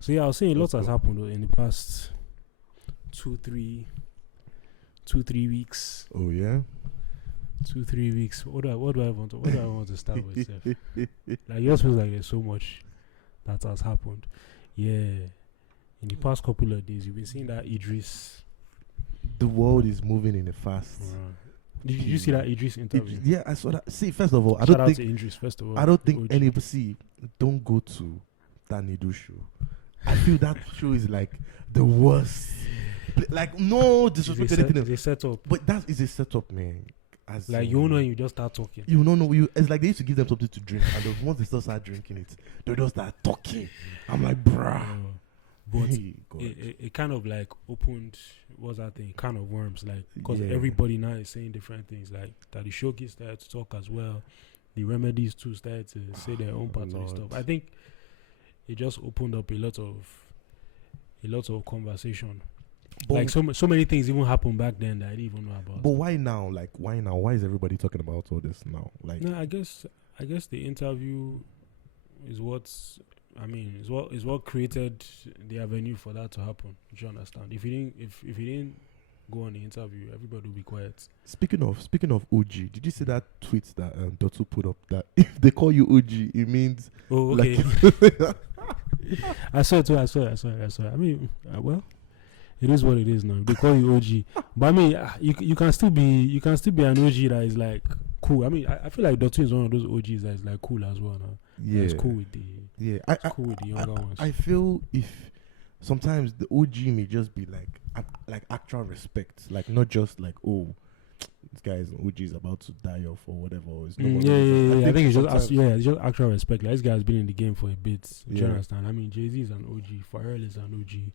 So yeah, I was saying lots Let's has go. happened in the past 2 3 weeks. Oh yeah. 2 3 weeks. What do I want to start with? Seth? Like, it just feels like there's so much that has happened. Yeah. In the past couple of days, you've been seeing that Idris. The world is moving in a fast. Did you see that Idris interview? Yeah, I saw that. See, first of all, Shout out to Idris, first of all. I don't the think OG. anybody don't go to that Nidu show. I feel that show is like the worst. Like, no disrespect to anything else. It's a setup. But that is a setup, man. As Like, you know, and you just start talking. You don't know. It's like they used to give them something to drink, and once they start drinking it, they just start talking. I'm like, bruh. But Hey, God. it kind of like opened, what's that thing? Kind of worms, like, because Yeah. everybody now is saying different things. Like, that the Shoki started to talk as well. The Remedies too started to say their own part of the stuff. I think it just opened up a lot of conversation. But, like so many things even happened back then that I didn't even know about. But why now? Like, why now? Why is everybody talking about all this now? Like, No, I guess the interview is is what created the avenue for that to happen. Do you understand? If he didn't go on the interview, everybody would be quiet. Speaking of OG, did you see that tweet that Dotsu put up that if they call you OG, it means Oh, okay. like I saw it too. I saw it. I mean, well, it is what it is now. They call you OG, but I mean, you can still be an OG that is like cool. I mean, I feel like Dotsu is one of those OGs that is like cool as well now. yeah, It's cool with the cool with the younger ones. I feel if sometimes the OG may just be like actual respect, like not just like, oh, this guy is OG is about to die off or whatever. It's I think it's just actual respect. Like, this guy has been in the game for a bit. Do you Yeah. understand? I mean, Jay-Z is an OG, Pharrell is an OG.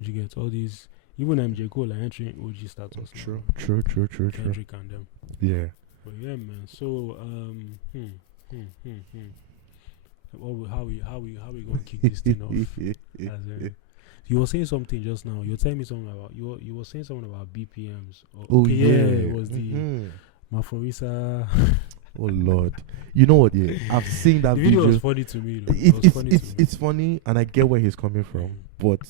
You get all these, even MJ Cole are entering OG status. True. Kendrick and them. Yeah. But yeah, man. So how we gonna kick this thing off? You were saying something just now. You were telling me something about you were saying something about BPMs. It was the Maforisa. Oh Lord, you know what? Yeah, I've seen that The video video. was funny to me. Though. It's funny, and I get where he's coming from. But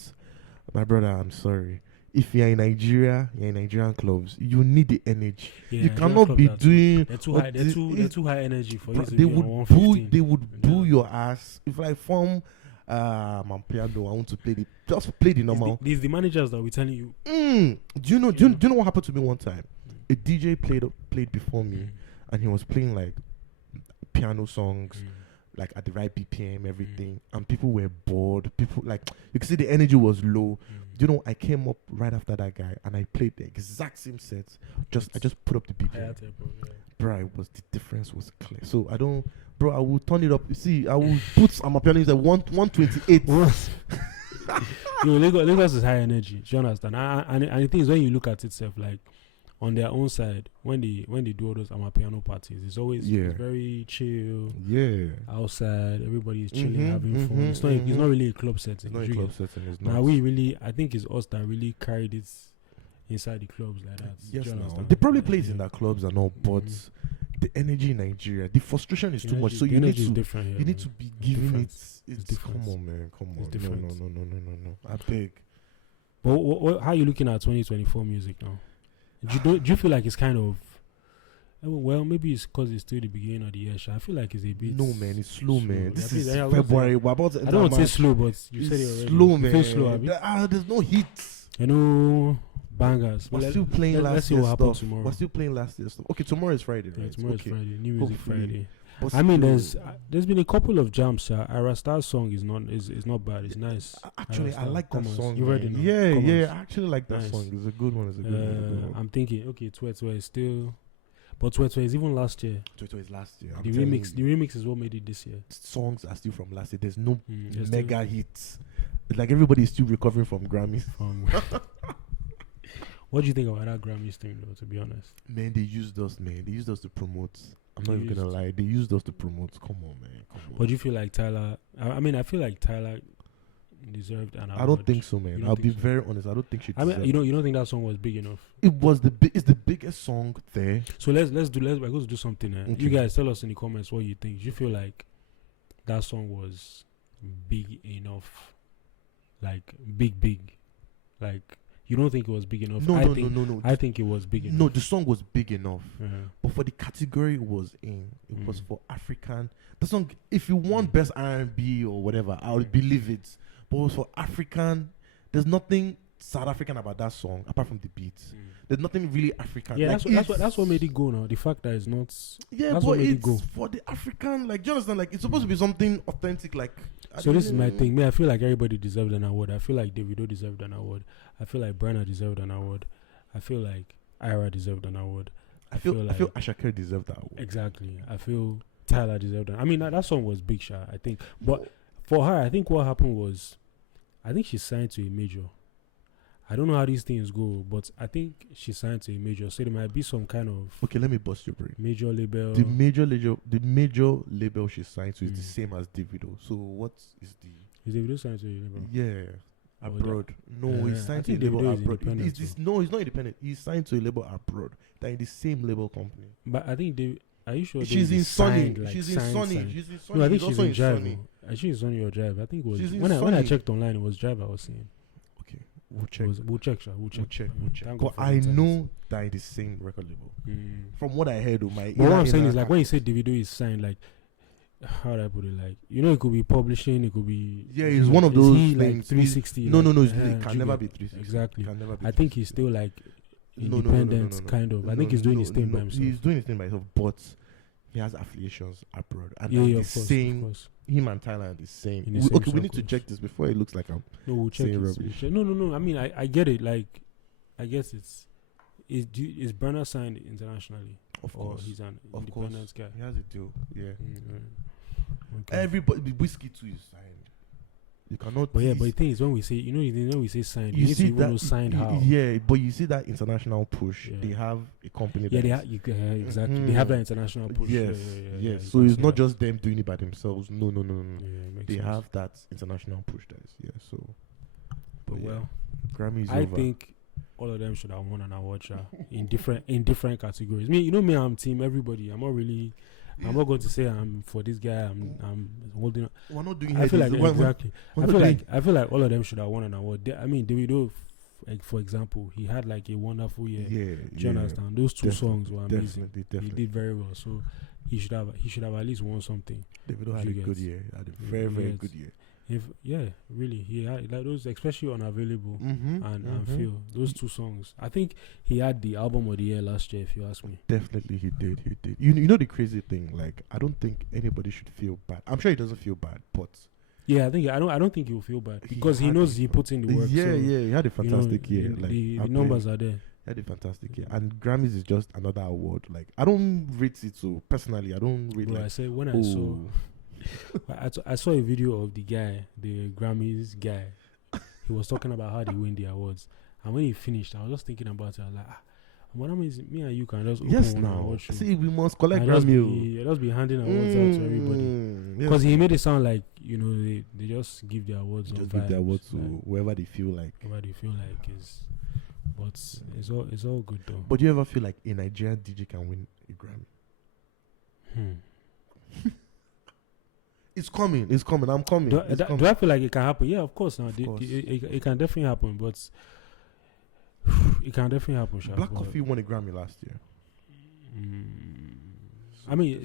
my brother, I'm sorry. If you're in Nigeria, you're in Nigerian clubs, you need the energy. Yeah, you cannot be doing. They're too high. They're too high energy for you. They would boo your ass if I form Amapiano. I want to play just play the normal. These the managers that we're telling you. Do you know what happened to me one time? A DJ played before me, and he was playing like piano songs, like at the right BPM, everything, and people were bored. People, like, you can see the energy was low. Do you know, I came up right after that guy and I played the exact same set. I just put up the BPM. Bro, the difference was clear. So I will turn it up. You see, I will put Amapiano at 128. Lagos is high energy. Do you understand? And the thing is, when you look at itself, like, on their own side, when they do all those Amapiano parties, it's always it's very chill. Yeah. Outside, everybody is chilling, having fun. It's not really a club setting. It's not a club setting. It's not. Now I think it's us that really carried it inside the clubs like that. Yes, no. They probably play it in the clubs and all, but the energy in Nigeria, the frustration is too much. So you need to be giving it. It's different. Come on, man. Come on. No. I beg. But how are you looking at 2024 music now? Do you feel like it's kind of, well, maybe it's because it's still the beginning of the year. I feel like it's a bit. No, man, it's slow, man. This is February. We're about to I don't want to say slow, but you said it already. Slow, man. You feel slow, there's no hits. Bangers. We're still playing last year's stuff. Tomorrow. We're still playing last year's stuff. Okay, tomorrow is Friday, right? Yeah, tomorrow is Friday. New Music Friday. But I mean, there's been a couple of jams. Ira Star's song is not bad. It's nice. Actually, I like that song. You heard it? Yeah. I actually like that song. It's a good one. I'm thinking, okay, Twetwe is still, but Twetwe is even last year. Twetwe is last year. The remix is what made it this year. Songs are still from last year. There's no mega hits. It's like everybody is still recovering from Grammys. What do you think about that Grammys thing, though? To be honest, man, they used us. They used us to promote. I'm not even gonna lie. They used us to promote. Come on, man. Come on. But do you feel like Tyler? I feel like Tyler deserved an award. I don't think so, man. I'll be very honest. I don't think she deserved. You don't think that song was big enough? It was it's the biggest song there. So we're going to do something. Okay. You guys tell us in the comments what you think. Do you feel like that song was big enough like big. Like you don't think it was big enough? No. I think it was big enough. No, the song was big enough. Uh-huh. But for the category it was in, it was for African. The song, if you want best R&B or whatever, I would believe it. But it was for African. There's nothing South African about that song apart from the beats. There's nothing really African. Yeah, like that's what made it go now. The fact that it's not. Yeah, that's but what made it it's go. for the African. Like, do you understand? Like, it's supposed to be something authentic. Like, So this is my thing. Me, I feel like everybody deserved an award. I feel like Davido deserved an award. I feel like Brenna deserved an award. I feel like Ira deserved an award. I feel Ashake deserved that award. Exactly. I feel Tyler deserved it. I mean, that song was big shot, I think. But for her, I think what happened was, I think she signed to a major. I don't know how these things go, but I think she signed to a major. So there might be some kind of... Okay, let me bust your brain. Major label. The major label she signed to is the same as Davido. So what is the... Is Davido signed to a label? Yeah. Abroad. No, he's signed to a label abroad. No, he's not independent. He's signed to a label abroad. They're in the same label company. But I think are you sure she's in Sony? Like she's in Sony. She's in Sony. No, I think she's she's in Drive. I think it's Sony or Drive. I think it was when I checked online, it was Drive I was seeing. Okay, we'll check. We'll check. But I know they're in the same record label. From what I heard, what I'm saying is like when you say Davido is signed, like how do I put it? Like, you know, it could be publishing, it could be... Yeah, it's one of those things. Like 360. No, it can never be 360. Exactly. I think he's still like independent, kind of. I think he's doing his thing by himself. He's doing his thing by himself, but he has affiliations abroad. And yeah, of course. Him and Tyler are the same. We need to check this before it looks like I'm we'll check rubbish. No. I mean, I get it. Like, I guess is Brenna signed internationally? Of course. Or he's an independent guy? He has a deal, yeah. Okay. Everybody, Whiskey too is signed. You cannot. But the thing is, when we say, when we say signed, you need to even know signed how. Yeah, but you see that international push. They have a company. Yeah, exactly. They have that international push. Yes. So it's not just them doing it by themselves. No. Yeah, they have that international push. So. But well, Grammys. I think all of them should have won an award in different categories. Me, I'm team everybody. I'm not going to say I'm for this guy. I'm holding up. We're not doing. I feel like exactly. I feel like all of them should have won an award. Davido, like, for example, he had like a wonderful year. Yeah. Do you understand? Those two songs were amazing. Definitely. He did very well. So he should have at least won something. Davido had a good year. Had a very good year. Really, he had like those, especially Unavailable and Feel, those two songs. I think he had the album of the year last year, if you ask me. Definitely, he did. You know the crazy thing, like, I don't think anybody should feel bad. I'm sure he doesn't feel bad, but yeah, I don't think he'll feel bad because he knows he puts in the work. Yeah, he had a fantastic year. Like, the numbers are there. He had a fantastic year, and Grammys is just another award. Like, I don't rate it so personally. I don't rate. Bro, I saw a video of the guy, the Grammys guy. He was talking about how they win the awards, and when he finished, I was just thinking about it. I was like, what means me and you can just open one award show. See, we must collect Grammy. Just be handing awards out to everybody. Because he made it sound like, they just give the awards. Just give the awards to whoever they feel like. Is, but it's all good though. But do you ever feel like a Nigerian DJ can win a Grammy? It's coming. I'm coming. Do I feel like it can happen? Yeah, of course. Now, it can definitely happen, but it can definitely happen. Black Coffee won a Grammy last year. I mean,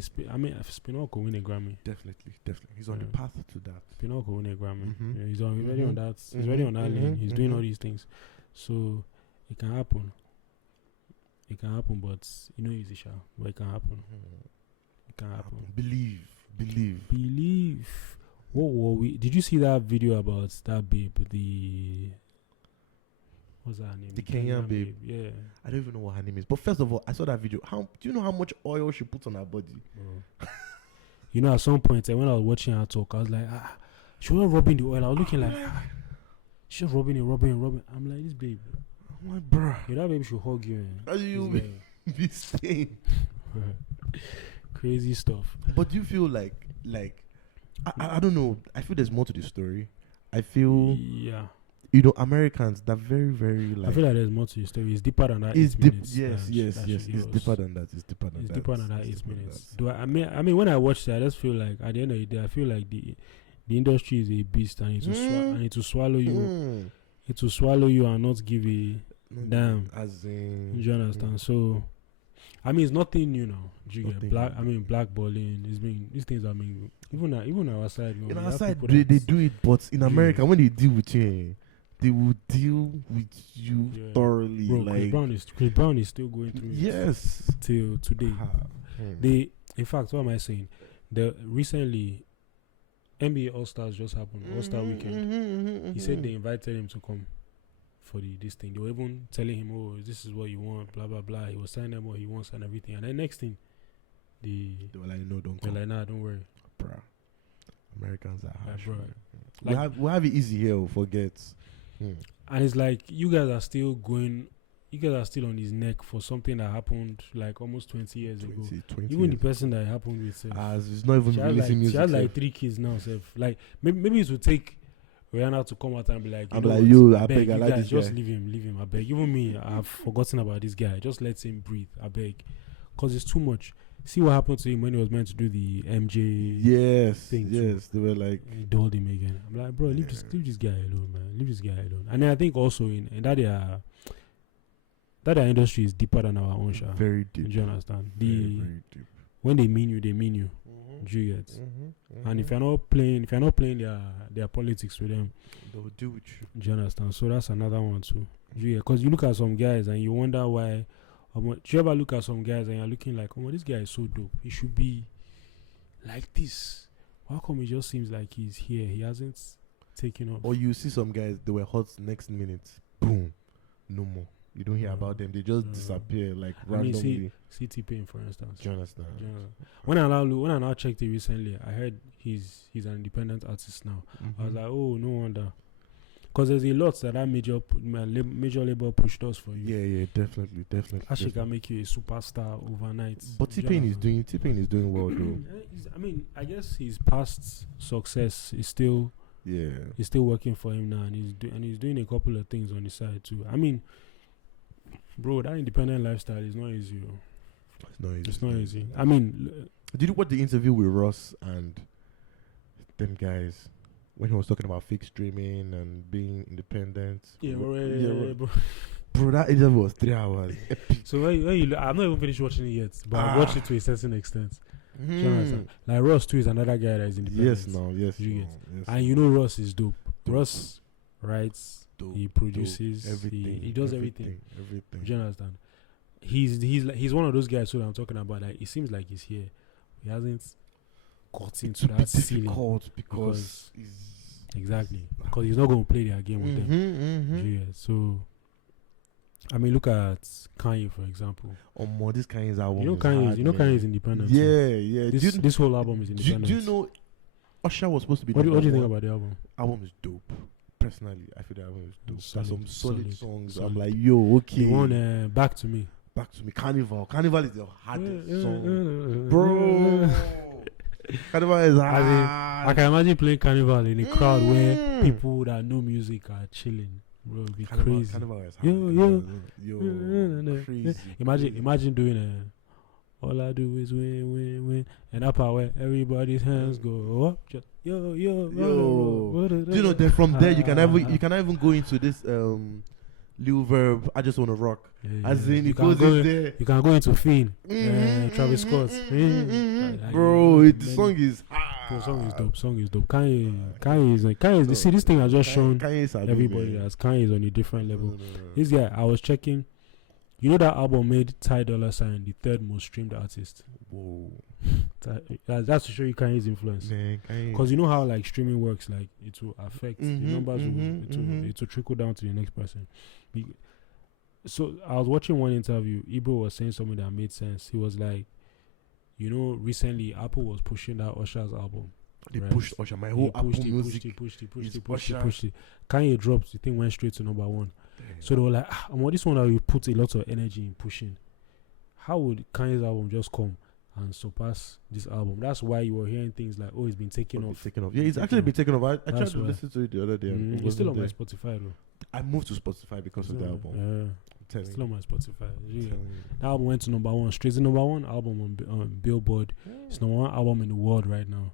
Spinall could win a Grammy. Definitely. He's on the path to that. Spinall could win a Grammy. Yeah, he's already on that. He's already on that lane. He's doing all these things, so it can happen. It can happen, but easy, but it can happen. It can happen. Believe. What were we? Did you see that video about that babe? What's her name? The Kenyan babe. Yeah. I don't even know what her name is. But first of all, I saw that video. Do you know how much oil she puts on her body? At some point, when I was watching her talk, I was like, she was rubbing the oil. I was looking like, she's rubbing. I'm like, this babe. I'm like, bruh. That babe should hug you. Are you be staying? Crazy stuff. But do you feel like I don't know. I feel there's more to the story. I feel Americans, they're very, very like. I feel like there's more to the story. It's deeper than that. Yes. It's deeper than that. It's deeper than that. 8 minutes. I mean, when I watched it, I just feel like at the end of the day, I feel like the industry is a beast, and it will swallow you. It will swallow you and not give a damn. As in, you understand? So, I mean, it's nothing new now. You get blackballing. It's been these things. I mean, even our side. In our side, they do it, but in America, when they deal with you, they will deal with you thoroughly. Bro, like Chris Brown is still going through it till today. In fact, what am I saying? Recently, NBA All Stars just happened. All Star Weekend. He said they invited him to come for this thing. They were even telling him, "Oh, this is what you want." Blah blah blah. He was telling them what he wants and everything. And then next thing, they were like, "No, don't come." They're like, "Nah, don't worry." Bruh. Americans are harsh. Bro. We have it easy here. Forget. And it's like you guys are still on his neck for something that happened like almost 20 years ago. 20 even the person that it happened with, it's not even releasing music. She has like 3 kids now. Like maybe it would take Rihanna to come out and be like, I'm like, yo, I beg, I like this just guy. leave him. I beg. Even me, I've forgotten about this guy. Just let him breathe. I beg, because it's too much. See what happened to him when he was meant to do the MJ thing. Yes, they were like, he told him again. I'm like, bro, leave this guy alone, man. Leave this guy alone. And then I think also in that their industry is deeper than our own. Very deep. Do you understand? Very deep. When they mean you, they mean you. Do you get? And if you're not playing their politics with them, they'll do with you. Do you understand? So that's another one too. Because you look at some guys and you wonder why. Do you ever look at some guys and you're looking like, oh, this guy is so dope. He should be like this. How come it just seems like he's here? He hasn't taken off. Or you see some guys, they were hot next minute. Boom. No more. You don't hear about them. They just disappear like randomly. See T-Pain, for instance. Do you understand? When I now checked it recently, I heard he's an independent artist now. I was like, oh, no wonder. Because there's a lot that major label pushed us for you. Yeah, definitely. Actually, can make you a superstar overnight. But T-Pain is doing well though. I mean, I guess his past success is still working for him now, and he's doing a couple of things on the side too. I mean, bro, that independent lifestyle is not easy. It's not easy. I mean, did you watch the interview with Ross and them guys? When he was talking about fake streaming and being independent. Bro. Bro, that interview was 3 hours. So when you I'm not even finished watching it yet, but I've watched it to a certain extent. Do you understand? Like Ross too is another guy that is independent. Yes. And you know Ross is dope. Ross writes, he produces, everything. He does everything. Do you understand? He's one of those guys who I'm talking about. Like it seems like he's here. He hasn't got into that ceiling because exactly because he's not going to play their game with them. So I mean, look at Kanye for example. This Kanye's album. Kanye is independent. Yeah. This whole album is independent. Do you know Usher was supposed to be? What do you think about the album? Album is dope. Personally, I feel the album is dope. There's some solid songs. I'm like, yo, okay. The one Back to Me. Carnival is the hardest song, bro. Carnival is hard. I can imagine playing Carnival in a crowd where people that know music are chilling. Bro, it'd be crazy. Carnival is hard. Yo, crazy. Imagine doing all I do is win, and up where everybody's hands go up. Just, yo. Do you know? Then from there you can even go into this Lil Verb. I just want to rock. As in, it goes in there. You can go into Fiend, Travis Scott. Bro, the song is hard. The song is dope. Kanye is. See, this thing has just shown everybody that Kanye is on a different level. No. This guy, I was checking. You know that album made Ty Dolla $ign the 3rd most streamed artist. Whoa. That's to show you Kanye's influence. Because you know how like streaming works. Like it will affect the numbers. It will trickle down to the next person. So I was watching one interview. Ibro was saying something that made sense. He was like, you know, recently Apple was pushing that Usher's album. They pushed Usher. My whole Apple Music. He pushed it. Kanye dropped. The thing went straight to number 1. Damn. So they were like, this one that we put a lot of energy in pushing. How would Kanye's album just come and surpass this album? That's why you were hearing things like, it's been taken off. Yeah, it's actually been taken off. I tried to listen to it the other day. It's still on my Spotify though. I moved to Spotify because of the album. It's still on my Spotify. The album went to number 1. Straight to number 1 album on Billboard. It's number 1 album in the world right now.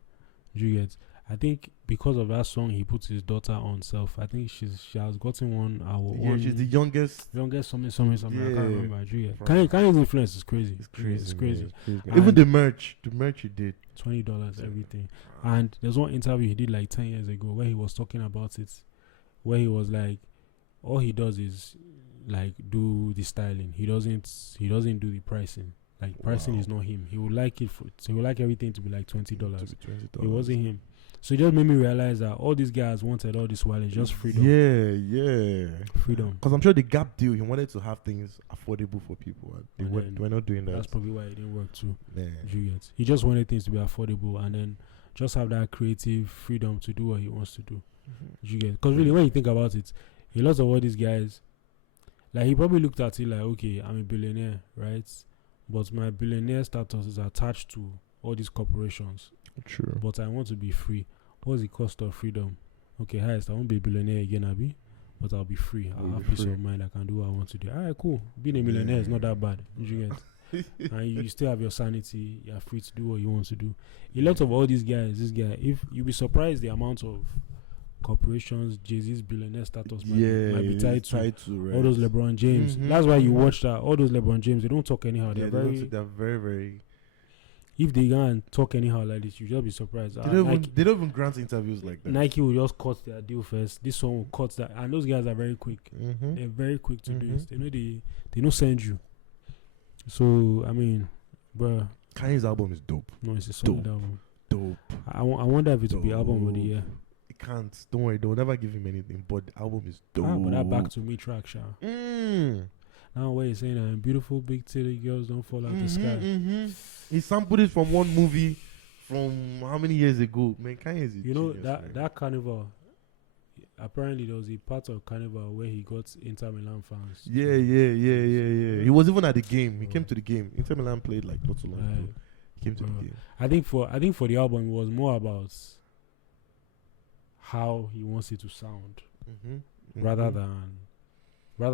You get? I think because of that song, he put his daughter on self. I think she has gotten one. She's the youngest. Something. Yeah. I can't remember. Kanye's influence is crazy. It's crazy. It's crazy. Even the merch he did. $20, everything. And there's one interview he did like 10 years ago where he was talking about it, where he was like, all he does is like do the styling. He doesn't do the pricing. Like pricing is not him. He would like everything to be like $20. It wasn't him. So it just made me realize that all these guys wanted all this while it's just freedom. Yeah. Freedom. Because I'm sure the Gap deal, he wanted to have things affordable for people. And we're not doing that. That's probably why it didn't work too. Yeah. You get? He just wanted things to be affordable and then just have that creative freedom to do what he wants to do. You get? Because really, when you think about it, a lot of all these guys, like he probably looked at it like, okay, I'm a billionaire, right? But my billionaire status is attached to all these corporations. True. But I want to be free. What's the cost of freedom? Okay, highest, I won't be a billionaire again, Abi, but I'll be free. I'll have peace of mind. I can do what I want to do. Alright, cool. Being a millionaire is not that bad. You get? And you still have your sanity. You're free to do what you want to do. A lot of all these guys, if you'll be surprised the amount of corporations Jay-Z's billionaire status might be tied to right? All those LeBron James. That's why you watch that. All those LeBron James, they don't talk anyhow. They're very. If they can't talk anyhow like this, you just be surprised. They don't even grant interviews like that. Nike will just cut their deal first. This one will cut that, and those guys are very quick. They're very quick to do this. They know they don't send you. So I mean, bro, Kanye's album is dope. No, it's a solid album. Dope. I wonder if it will be album of the year. It can't. Don't worry. They'll never give him anything. But the album is dope. But that Back to Me track, Sha. Now what you're saying, beautiful big titty girls don't fall out the sky. He sampled it from one movie from how many years ago? Man, Kanye is you know that carnival. Apparently, there was a part of carnival where he got Inter Milan fans. Yeah. He was even at the game. He came to the game. Inter Milan played like not too long ago. He came to the game. I think for the album, it was more about how he wants it to sound, rather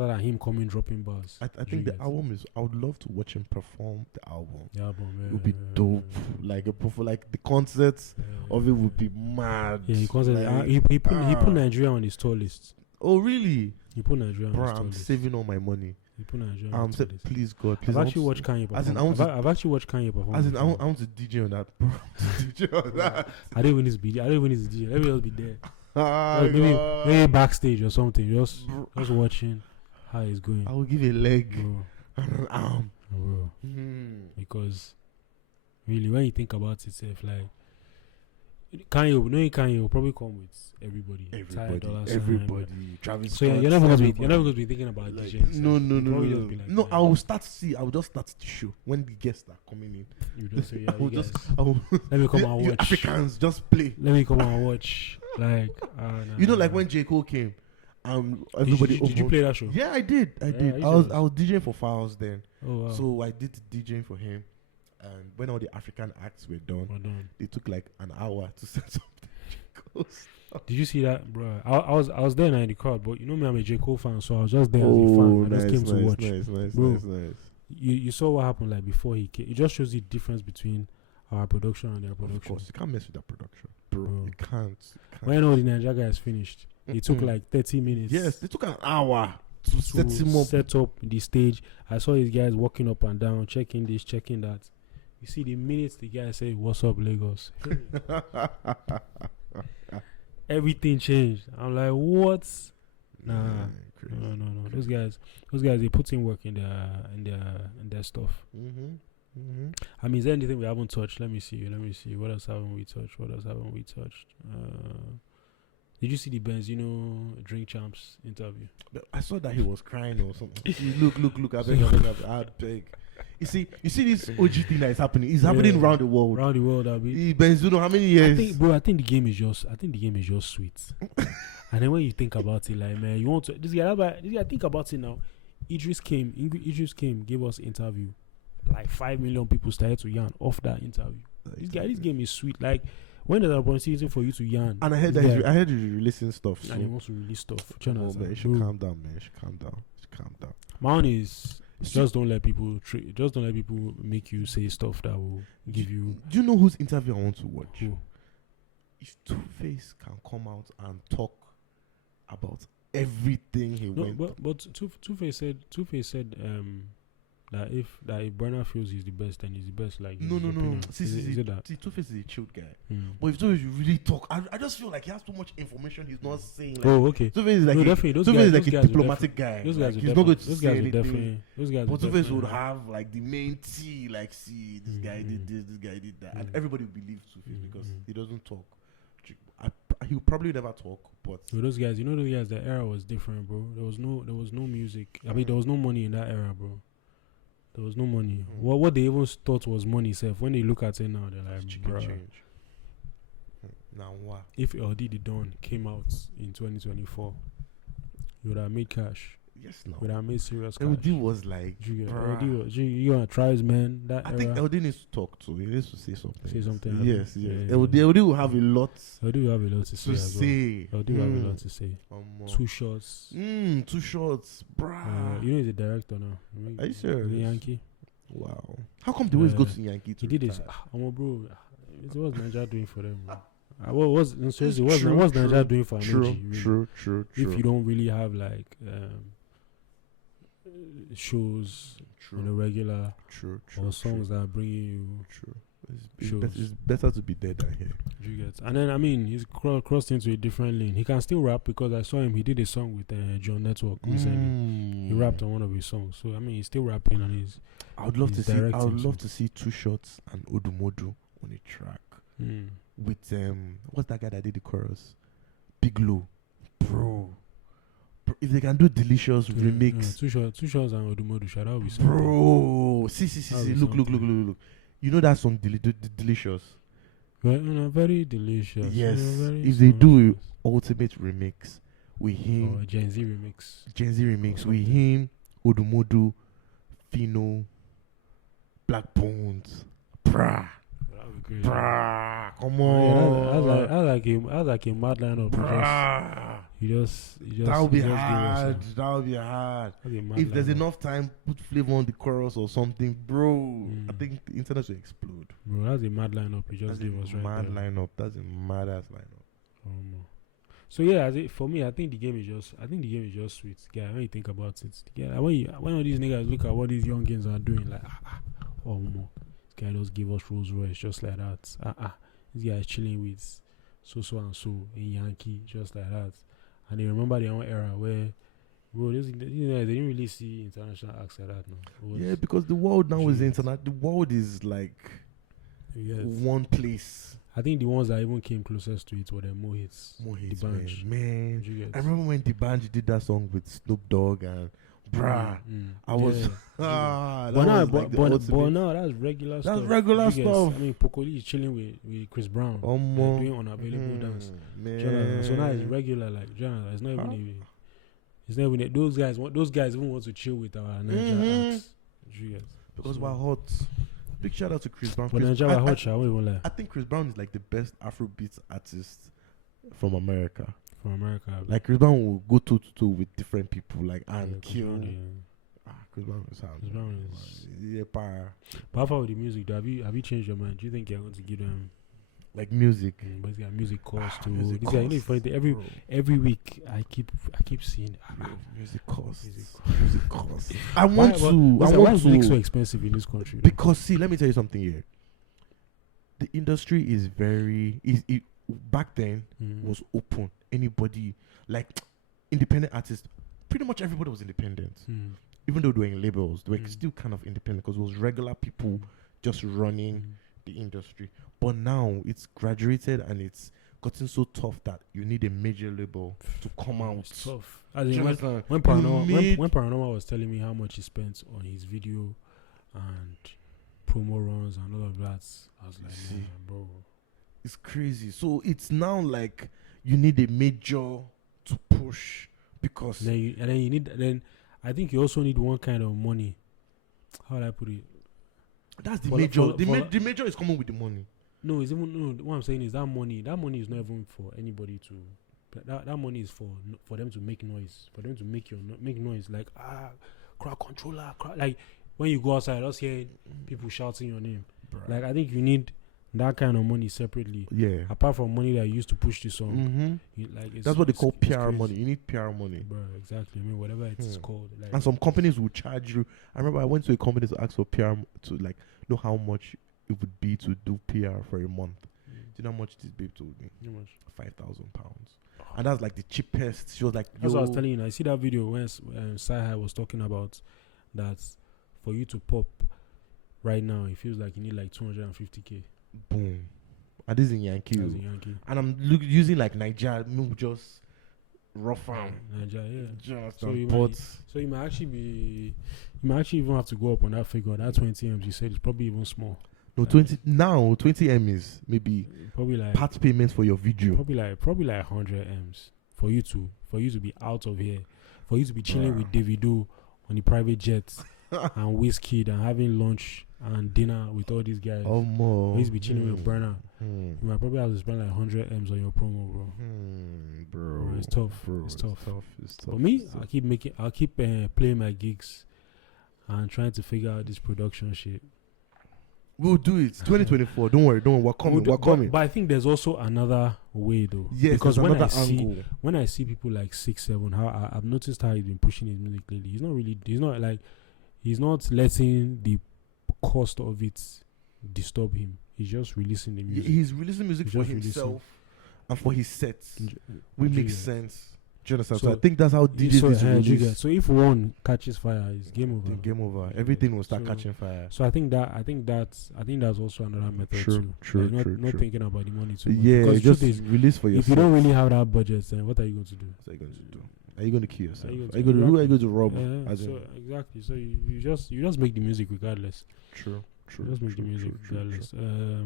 than him coming dropping bars. I think the album is. I would love to watch him perform the album. The album, it would be dope. Like the concerts of it would be mad. Yeah, he put Nigeria on his tour list. Oh really? He put Nigeria on his tour I'm list. saving all my money. He put Nigeria on his tour list. Please God, please. I've actually watched Kanye perform. I've actually watched Kanye perform. As in, I want to DJ on that. Bro, DJ on that. I don't even need to DJ. Let me just be there. Maybe backstage or something. Just watching how it's going. I will give a leg and an arm. Bro. Because really, when you think about it, like Kanye will probably come with everybody. Travis Scott. So you're never going to be thinking about like, DJs. No. I will just start the show when the guests are coming in. You just say, let me come and watch. Africans just play. Let me come and watch. Like like when J. Cole came, everybody. Did you play that show? Yeah, I did. I was DJing for Files then. Oh wow. So I did the DJing for him, and when all the African acts were done, they took like an hour to set up the J. Cole stuff. Did you see that, bro? I was there in the crowd, but you know me, I'm a J. Cole fan, so I was just there as a fan. I just came to watch. Nice. You saw what happened like before he came. It just shows the difference between our production and their production. Of course, you can't mess with that production, bro. You can't. When all the Nigeria guys finished, it took like 30 minutes. Yes, they took an hour to set up the stage. I saw these guys walking up and down, checking this, checking that. You see, the minutes the guy say, "What's up, Lagos?" Everything changed. I'm like, what? Nah, no. Those guys, they put in work in their stuff. I mean, is there anything we haven't touched? Let me see. What else haven't we touched? Did you see the Benzino Drink Champs interview? I saw that he was crying or something. Look, I beg. You see this OG thing that is happening. It's happening around the world. Benzino, how many years? I think the game is just sweet. And then when you think about it, like, man, you want to this guy think about it now. Idris came, gave us interview. Like 5 million people started to yarn off that interview. This game is sweet. Like, when there's an opportunity for you to yarn, and I heard he's releasing stuff, and he wants to release stuff. You should calm down, man. Calm down. My own is just don't let people make you say stuff that will give you. Do you know whose interview I want to watch? Who? if Two-Face can come out and talk about everything he went, but Two-Face said that if Burna feels he's the best, then he's the best. Like no. See, Two-Face is a chilled guy. But if Two-Face really talk, I just feel like he has too much information he's not saying. Like, okay. Two-Face is like Two-Face is like a diplomatic guy. Those guys, like, he's not going to say anything. Those guys, but Two-Face would have like the main tea. Like, see, this guy did this, this guy did that, and everybody believes Two-Face because he doesn't talk. He'll probably never talk, but those guys, the era was different, bro. There was no music. I mean, there was no money in that era, bro. There was no money. What they even thought was money, self. When they look at it now, they're like, bro. Now what? If LD the Dawn came out in 2024, you would have made cash. Yes, no. Would have made serious cash. LD was like, you gonna tries, man. I think LD needs to talk too. He needs to say something. Say something. Yes. Yeah. LD will have a lot. LD will have a lot to say as well. LD will have a lot to say. 2 shots. 2 shots, bruh. He's a director now. Are you serious? The Yankee. Wow. How come they always go to Yankee? He did this. Bro. It was Nigeria doing for them, bro. What's Nigeria doing for Emoji? True. If you don't really have like shows on a regular, or songs that are bringing you, it's better to be dead than here. You get, and then I mean he's crossed into a different lane. He can still rap because I saw him. He did a song with John Network recently. He rapped on one of his songs, so I mean he's still rapping on his. I would love to see 2 Shots and Odumodu on a track with what's that guy that did the chorus? Big Low, bro. If they can do Delicious remix, 2 Shots and Odumodu, shout out with something. Bro, see, look. You know that song, Delicious? Very delicious. Yes. If they do ultimate remix with him, or Gen Z remix with him, Odumodu, Fino, Black Bones, brah, come on. I like a mad lineup. That would be hard. If there's enough time, put flavor on the chorus or something, bro. I think the internet will explode. Bro, that's a mad lineup. You just gave us right mad there. Lineup. That's a mad ass lineup. So yeah, for me, I think the game is just sweet. Yeah, when you think about it, yeah, when all these niggas look at what these young kids are doing, like this guy just give us Rolls Royce just like that. This guy is chilling with so and so in Yankee just like that. And they remember their own era where, bro, they didn't really see international acts like that. No, yeah, because the world now is internet. The world is like one place. I think the ones that even came closest to it were the Mohits, man. I remember when D'banj did that song with Snoop Dogg and bruh. I was but now that's regular stuff. That's regular stuff. I mean, Pokoli is chilling with Chris Brown, doing unavailable dance. Man. So now it's regular, like it's not even. It's not even those guys even want to chill with our Niger acts. Because we're hot. Big shout out to Chris Brown. But Niger were hot, I won't even lie. I think Chris Brown is like the best Afrobeat artist from America. Like Chris Brown will go toe with different people, like and kill. Chris Brown is hard. But how far with the music? Have you changed your mind? Do you think you're going to give them like music? But it's got music costs too. This guy, funny thing, every week I keep seeing music costs. I want to. Why is music so expensive in this country? Because see, let me tell you something here. The industry is very back then was open. Anybody, like independent artists, pretty much everybody was independent. Even though they were in labels, they were still kind of independent because it was regular people just running the industry. But now it's graduated and it's gotten so tough that you need a major label to come out. It's tough. As in when Paranormal was telling me how much he spent on his video and promo runs and all of that, I was like, man, bro, it's crazy. So it's now like you need a major to push because then I think you also need one kind of money. How do I put it? That's the major. The major is coming with the money. No, it's even what I'm saying is that money. That money is not even for anybody to. That money is for them to make noise. For them to make noise. Like crowd controller. Like when you go outside, just hear people shouting your name. Bruh. Like I think you need that kind of money separately. Yeah. Apart from money that you used to push the song, That's what they call it's PR crazy. money. You need PR money. Bro, exactly. I mean, whatever it's called. Like, And some companies will charge you. I remember I went to a company to ask for PR to like know how much it would be to do PR for a month. Do you know how much this babe told me? how much? £5,000. And that's like the cheapest. She was like, That's what I was telling you. I see that video when Sci-Hi was talking about that for you to pop right now, it feels like you need like 250k. Boom. And this is in Yankee. That's in Yankee. And I'm using like Nigeria, just rough arm. Nigeria, yeah. Just So you might actually even have to go up on that figure. That 20 M's you said is probably even small. No, 20 M is maybe probably like part payments for your video. Probably like 100 M's for you to be out of here, for you to be chilling with Davido on the private jets and Wizkid and having lunch and dinner with all these guys. Oh, more. For you to be chilling with Burner. You might probably have to spend like 100 M's on your promo, bro. Bro, it's tough. Bro, it's tough. It's tough. For me, I'll keep playing my gigs and trying to figure out this production shit. We'll do it. 2024. Don't worry. We're coming. But I think there's also another way though. Yes, because when angle. When I see people like 6-7, how I've noticed how he's been pushing his music lately. He's not letting the cost of it disturb him. He's just releasing the music. He's releasing music for himself and for his sets. We make sense. Do you understand? So I think that's how DJs need to release. So if one catches fire, it's game over. Game over. Everything will start catching fire. So I think that's also another method True. Not thinking about the money too much. Yeah, because just release for yourself. If you don't really have that budget, then what are you going to do? What are you going to do? Are you going to kill yourself? Who are you going to rob? Exactly. So you just make the music regardless. True. Just make the music regardless.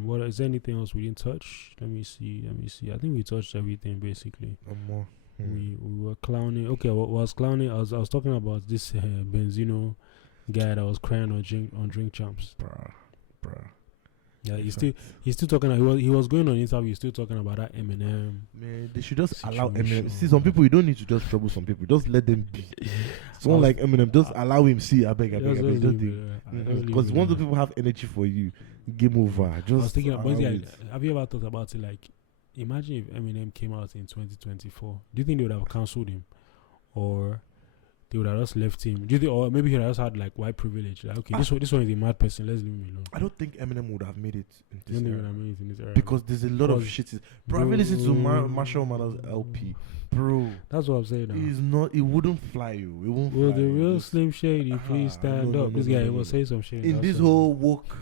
What is there anything else we didn't touch? Let me see. I think we touched everything basically. More. We were clowning. Okay, what was clowning? I was talking about this Benzino guy that was crying on Drink Champs. Bruh. Yeah, he's still talking. He was going on interview. He's still talking about that Eminem. Man, they should just allow Eminem. See, some people you don't need to just trouble some people. Just let them be. Someone like Eminem, just allow him. See, I beg. Because once the people have energy for you, game over. Just I was thinking about have you ever thought about it? Like, imagine if Eminem came out in 2024. Do you think they would have cancelled him, or they would have just left him? Do you think, or maybe he would have just had like white privilege? Like, okay, this one is a mad person. Let's leave him alone. I don't think Eminem would have made it in this era. Era. Because there's a lot of shit. Bro, I've listened to Marshall Mathers LP. Bro, that's what I'm saying now. It wouldn't fly you. It won't fly. Well, the real Slim Shady, please stand up. This guy will say some shit. In this whole woke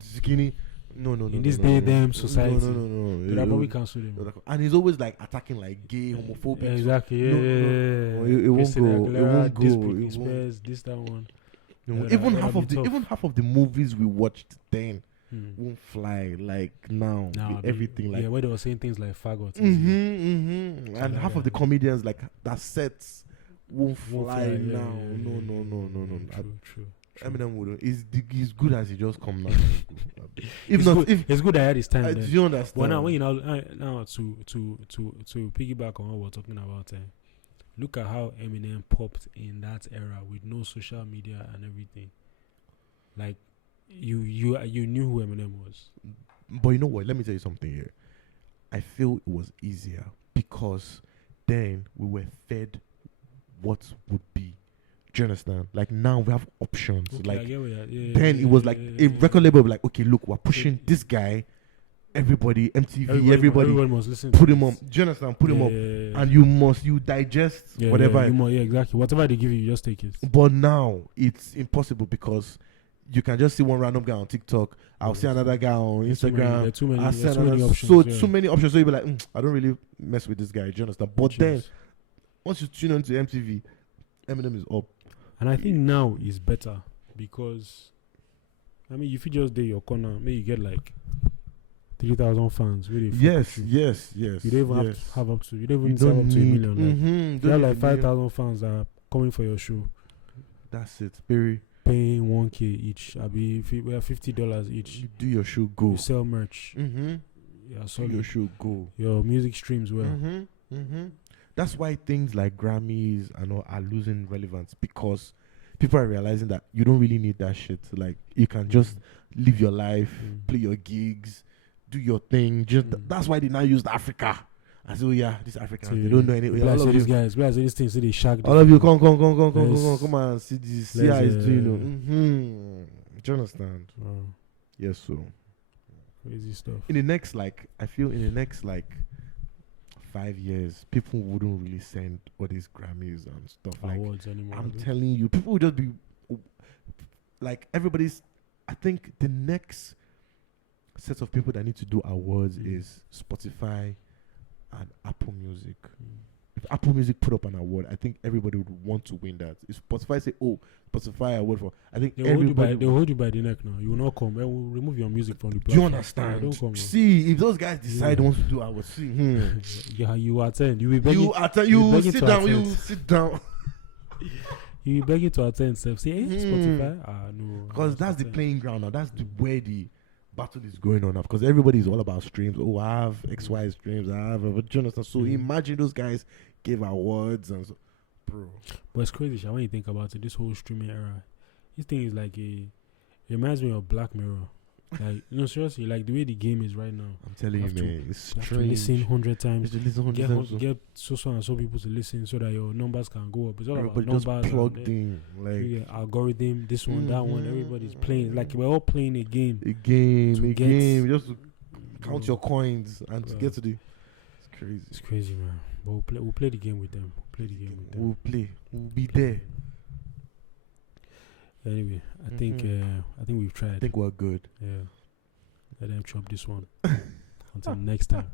skinny. No. In this day society. No. They probably cancel him. And he's always like attacking like gay, homophobic. Exactly. It won't go. This that one. Even half of the movies we watched then won't fly like now. Everything like where they were saying things like faggot. And half of the comedians like that sets won't fly now. No. True. Eminem wouldn't. He's good as he just come now. It's good I had his time. Do you understand? But now, when now to piggyback on what we're talking about, look at how Eminem popped in that era with no social media and everything. Like you knew who Eminem was. But you know what? Let me tell you something here. I feel it was easier because then we were fed what would be. Do you understand? Like now we have options. Okay, like then it was like a record label like, okay, look, we're pushing this guy. Everybody, MTV, everybody must listen. Put him up. Do you understand? Put him up, and you digest whatever. Exactly. Whatever they give you, you just take it. But now it's impossible because you can just see one random guy on TikTok. I'll see another guy on Instagram. Too many options. So too many options. So you'll be like, I don't really mess with this guy. Do you understand? But then once you tune on to MTV, Eminem is up. And I think now is better because, I mean, if you just do your corner, maybe you get like 3,000 fans. Really? Yes. You don't even have up to. You don't even sell up to 1 million. You have like 5,000 fans that are coming for your show. That's it, Perry. Paying 1K each. We have $50 each. You do your show, go. You sell merch. Yeah, so your show, go. Your music streams well. That's why things like Grammys and all are losing relevance because people are realizing that you don't really need that shit. Like you can just live your life, play your gigs, do your thing. That's why they now used Africa. I said, oh yeah, these Africans, they don't know anything. All of these guys, these things, so they shag. All of you, come on, see this, see how it's doing. Do you understand? Yes, so crazy stuff. In the next, I feel in the next 5 years, people wouldn't really send all these Grammys and stuff awards anymore. I'm telling you, people would just be everybody's. I think the next set of people that need to do awards is Spotify and Apple Music. If Apple Music put up an award, I think everybody would want to win that. If Spotify say, "Oh, Spotify award for," I think they'll hold you by the neck now. You will not come. They will remove your music from the platform. Do you understand? Don't come, see, if those guys decide they want to do awards, see, yeah, you attend. You will beg. You sit down. You sit down. You be begging to attend. Say, hey, Spotify. No. Because that's the playing ground now. That's where the battle is going on now. Because everybody is all about streams. Oh, I have XY streams. I have. Do you understand? So imagine those guys give awards and so, bro. But it's crazy, when you think about it. This whole streaming era, this thing is it reminds me of Black Mirror. Seriously, the way the game is right now. I'm telling you, man, it's strange. Listen 100 times. Get so and so people to listen so that your numbers can go up. It's all about just numbers. Plugged in, algorithm. This one, that one. Everybody's playing. We're all playing a game. A game. Just to count your coins and to get to the. It's crazy. It's crazy, man. But we'll play the game with them. We'll play. We'll be there. Anyway, I think we've tried. I think we're good. Yeah. Let them chop this one. Until next time.